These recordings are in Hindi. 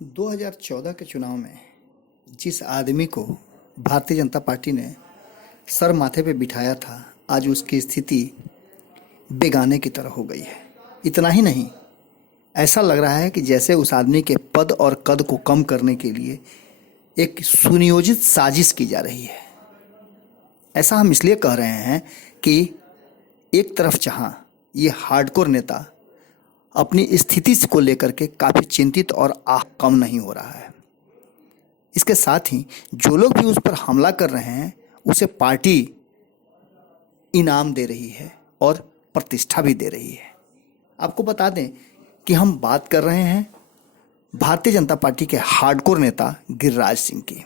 2014 के चुनाव में जिस आदमी को भारतीय जनता पार्टी ने सर माथे पे बिठाया था, आज उसकी स्थिति बेगाने की तरह हो गई है। इतना ही नहीं, ऐसा लग रहा है कि जैसे उस आदमी के पद और कद को कम करने के लिए एक सुनियोजित साजिश की जा रही है। ऐसा हम इसलिए कह रहे हैं कि एक तरफ जहां ये हार्डकोर नेता अपनी स्थिति को लेकर के काफ़ी चिंतित और आह कम नहीं हो रहा है, इसके साथ ही जो लोग भी उस पर हमला कर रहे हैं उसे पार्टी इनाम दे रही है और प्रतिष्ठा भी दे रही है। आपको बता दें कि हम बात कर रहे हैं भारतीय जनता पार्टी के हार्डकोर नेता गिरिराज सिंह की।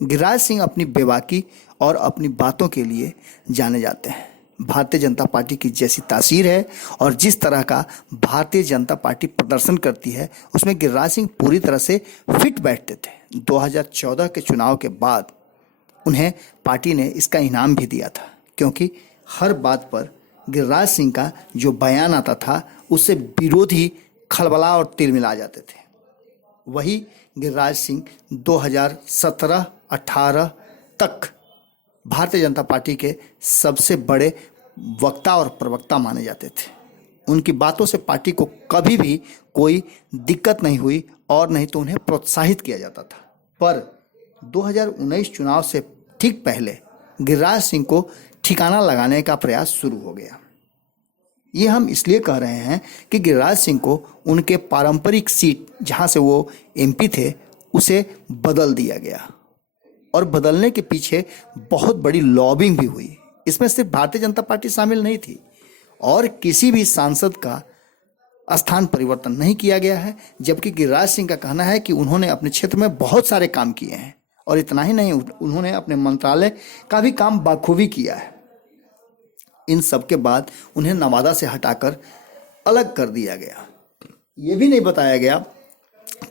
गिरिराज सिंह अपनी बेबाकी और अपनी बातों के लिए जाने जाते हैं। भारतीय जनता पार्टी की जैसी तासीर है और जिस तरह का भारतीय जनता पार्टी प्रदर्शन करती है, उसमें गिरिराज सिंह पूरी तरह से फिट बैठते थे। 2014 के चुनाव के बाद उन्हें पार्टी ने इसका इनाम भी दिया था, क्योंकि हर बात पर गिरिराज सिंह का जो बयान आता था उससे विरोधी खलबला और तिलमिला जाते थे। वही गिरिराज सिंह 2017-18 तक भारतीय जनता पार्टी के सबसे बड़े वक्ता और प्रवक्ता माने जाते थे। उनकी बातों से पार्टी को कभी भी कोई दिक्कत नहीं हुई और नहीं तो उन्हें प्रोत्साहित किया जाता था। पर 2019 चुनाव से ठीक पहले गिरिराज सिंह को ठिकाना लगाने का प्रयास शुरू हो गया। ये हम इसलिए कह रहे हैं कि गिरिराज सिंह को उनके पारंपरिक सीट जहां से वो एमपी थे उसे बदल दिया गया और बदलने के पीछे बहुत बड़ी लॉबिंग भी हुई। इसमें सिर्फ भारतीय जनता पार्टी शामिल नहीं थी और किसी भी सांसद का स्थान परिवर्तन नहीं किया गया है, जबकि गिरिराज सिंह का कहना है कि उन्होंने अपने क्षेत्र में बहुत सारे काम किए हैं और इतना ही नहीं, उन्होंने अपने मंत्रालय का भी काम बखूबी किया है। इन सब के बाद उन्हें नवादा से हटाकर अलग कर दिया गया। ये भी नहीं बताया गया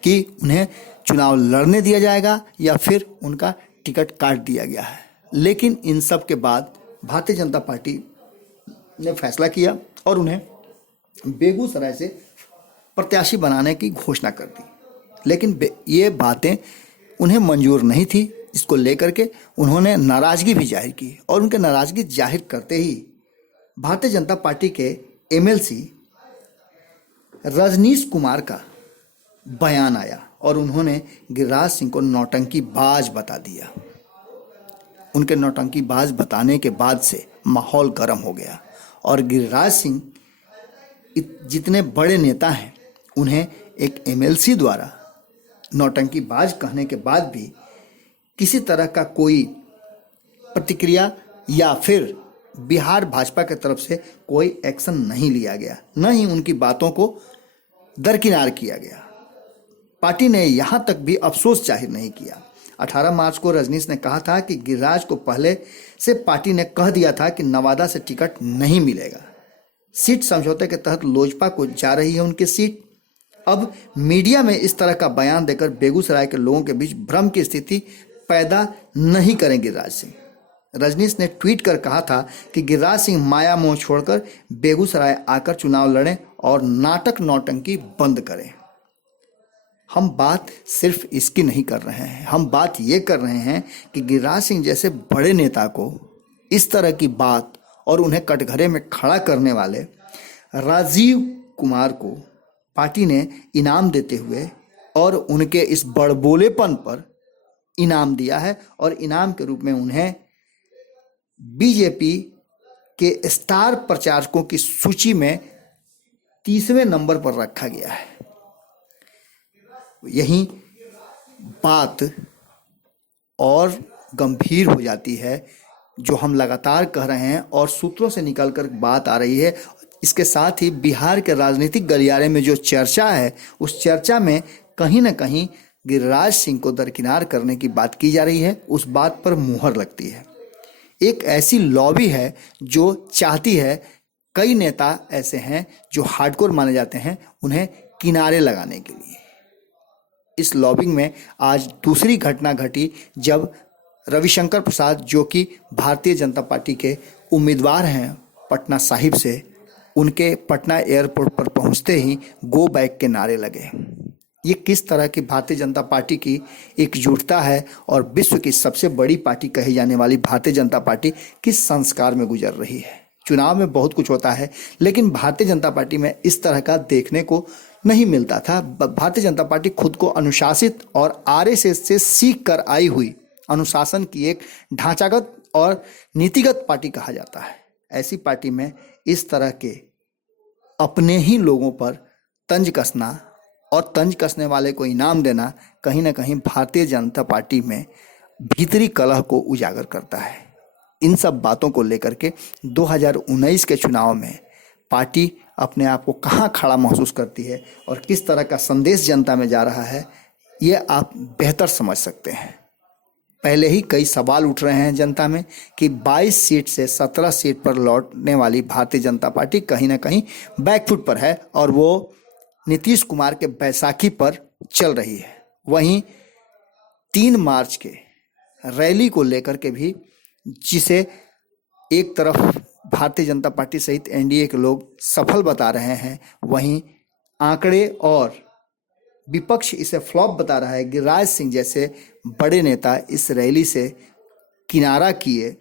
कि उन्हें चुनाव लड़ने दिया जाएगा या फिर उनका टिकट काट दिया गया है। लेकिन इन सब के बाद भारतीय जनता पार्टी ने फैसला किया और उन्हें बेगूसराय से प्रत्याशी बनाने की घोषणा कर दी। लेकिन ये बातें उन्हें मंजूर नहीं थी। इसको लेकर के उन्होंने नाराजगी भी जाहिर की और उनके नाराजगी जाहिर करते ही भारतीय जनता पार्टी के एमएलसी रजनीश कुमार का बयान आया और उन्होंने गिरिराज सिंह को नौटंकी बाज बता दिया। उनके नौटंकी बाज बताने के बाद से माहौल गर्म हो गया और गिरिराज सिंह जितने बड़े नेता हैं उन्हें एक एमएलसी द्वारा नौटंकी बाज कहने के बाद भी किसी तरह का कोई प्रतिक्रिया या फिर बिहार भाजपा की तरफ से कोई एक्शन नहीं लिया गया, न ही उनकी बातों को दरकिनार किया गया। पार्टी ने यहां तक भी अफसोस जाहिर नहीं किया। 18 मार्च को रजनीश ने कहा था कि गिरिराज को पहले से पार्टी ने कह दिया था कि नवादा से टिकट नहीं मिलेगा। सीट समझौते के तहत लोजपा को जा रही है उनकी सीट। अब मीडिया में इस तरह का बयान देकर बेगूसराय के लोगों के बीच भ्रम की स्थिति पैदा नहीं करेंगे गिरिराज सिंह। रजनीश ने ट्वीट कर कहा था कि गिरिराज सिंह माया मोह छोड़कर बेगूसराय आकर चुनाव लड़ें और नाटक नौटंकी बंद करें। हम बात सिर्फ इसकी नहीं कर रहे हैं, हम बात ये कर रहे हैं कि गिरिराज सिंह जैसे बड़े नेता को इस तरह की बात और उन्हें कटघरे में खड़ा करने वाले राजीव कुमार को पार्टी ने इनाम देते हुए और उनके इस बड़बोलेपन पर इनाम दिया है और इनाम के रूप में उन्हें बीजेपी के स्टार प्रचारकों की सूची में 30वें नंबर पर रखा गया है। यही बात और गंभीर हो जाती है जो हम लगातार कह रहे हैं और सूत्रों से निकलकर बात आ रही है। इसके साथ ही बिहार के राजनीतिक गलियारे में जो चर्चा है उस चर्चा में कहीं ना कहीं गिरिराज सिंह को दरकिनार करने की बात की जा रही है। उस बात पर मुहर लगती है। एक ऐसी लॉबी है जो चाहती है, कई नेता ऐसे हैं जो हार्डकोर माने जाते हैं, उन्हें किनारे लगाने के लिए। इस लॉबिंग में आज दूसरी घटना घटी जब रविशंकर प्रसाद, जो कि भारतीय जनता पार्टी के उम्मीदवार हैं पटना साहिब से, उनके पटना एयरपोर्ट पर पहुंचते ही गो बैक के नारे लगे। ये किस तरह की भारतीय जनता पार्टी की एकजुटता है और विश्व की सबसे बड़ी पार्टी कही जाने वाली भारतीय जनता पार्टी किस संस्कार में गुजर रही है। चुनाव में बहुत कुछ होता है, लेकिन भारतीय जनता पार्टी में इस तरह का देखने को नहीं मिलता था। भारतीय जनता पार्टी खुद को अनुशासित और आरएसएस से सीख कर आई हुई अनुशासन की एक ढांचागत और नीतिगत पार्टी कहा जाता है। ऐसी पार्टी में इस तरह के अपने ही लोगों पर तंज कसना और तंज कसने वाले को इनाम देना कहीं ना कहीं भारतीय जनता पार्टी में भीतरी कलह को उजागर करता है। इन सब बातों को लेकर के 2019 के चुनाव में पार्टी अपने आप को कहाँ खड़ा महसूस करती है और किस तरह का संदेश जनता में जा रहा है, ये आप बेहतर समझ सकते हैं। पहले ही कई सवाल उठ रहे हैं जनता में कि 22 सीट से 17 सीट पर लौटने वाली भारतीय जनता पार्टी कहीं ना कहीं बैकफुट पर है और वो नीतीश कुमार के बैसाखी पर चल रही है। वहीं 3 मार्च के रैली को लेकर के भी, जिसे एक तरफ भारतीय जनता पार्टी सहित एनडीए के लोग सफल बता रहे हैं, वहीं आंकड़े और विपक्ष इसे फ्लॉप बता रहा है। गिरिराज सिंह जैसे बड़े नेता इस रैली से किनारा किए,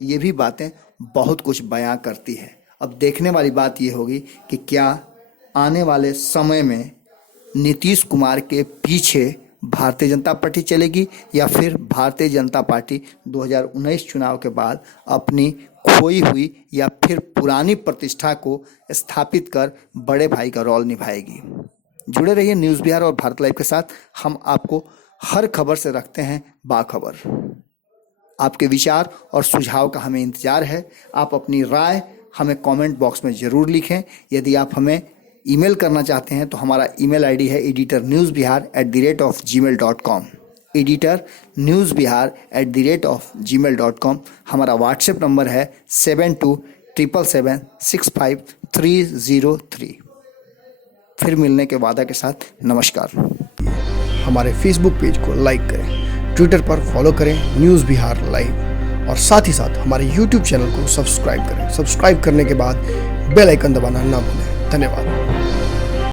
ये भी बातें बहुत कुछ बयां करती है। अब देखने वाली बात ये होगी कि क्या आने वाले समय में नीतीश कुमार के पीछे भारतीय जनता पार्टी चलेगी या फिर भारतीय जनता पार्टी 2019 चुनाव के बाद अपनी खोई हुई या फिर पुरानी प्रतिष्ठा को स्थापित कर बड़े भाई का रोल निभाएगी। जुड़े रहिए न्यूज़ बिहार और भारत लाइव के साथ। हम आपको हर खबर से रखते हैं बाखबर। आपके विचार और सुझाव का हमें इंतजार है। आप अपनी राय हमें कमेंट बॉक्स में ज़रूर लिखें। यदि आप हमें ईमेल करना चाहते हैं तो हमारा ईमेल आईडी है editornewsbihar@gmail.com editornewsbihar@gmail.com। हमारा व्हाट्सएप नंबर है 7277765303। फिर मिलने के वादा के साथ नमस्कार। हमारे फेसबुक पेज को लाइक करें, ट्विटर पर फॉलो करें न्यूज़ बिहार लाइव, और साथ ही साथ हमारे यूट्यूब चैनल को सब्सक्राइब करें। सब्सक्राइब करने के बाद बेल आइकन दबाना ना भूलें। धन्यवाद।